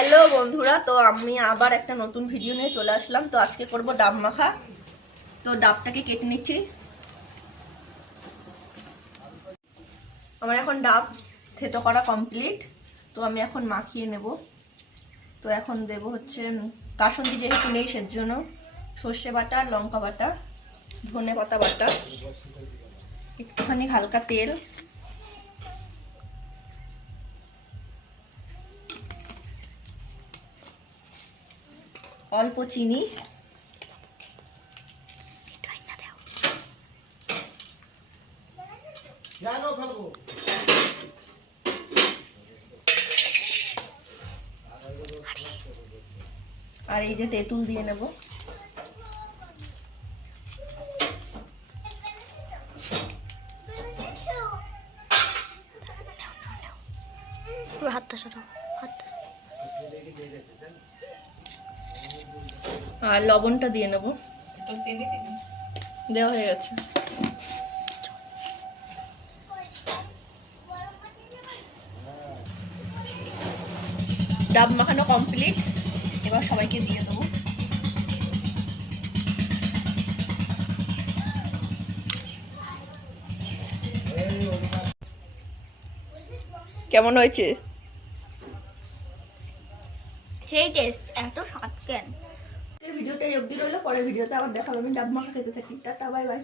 Hello বন্ধুরা, তো আমি আবার একটা নতুন ভিডিও নিয়ে চলে আসলাম। তো আজকে করব ডাব মাখা। তো ডাবটাকে কেটে নিচ্ছি। আমার এখন ডাব থেতো করা কমপ্লিট। তো আমি এখন মাখিয়ে নেব। তো এখন দেব হচ্ছে কাসুন্দি, যেহেতু নেই সেজন্য সর্ষে বাটা, লঙ্কা বাটা, ধনে পাতা বাটা, একটুখানি হালকা তেল, অল্প চিনি, আর এই যে তেঁতুল দিয়ে নেব। আর লবণটা দিয়ে নেব। দেওয়া হয়ে গেছে। ডাব মাখানো কমপ্লিট। এবার সবাইকে দিয়ে দেবো। কেমন হয়েছে? সেই টেস্ট, এত স্বাদ কেন? ভিডিওটা অবধি রইলো, পরের ভিডিওতে আবার দেখাবো। আমি ডাব মাখা খেতে থাকি। Tata, bye bye.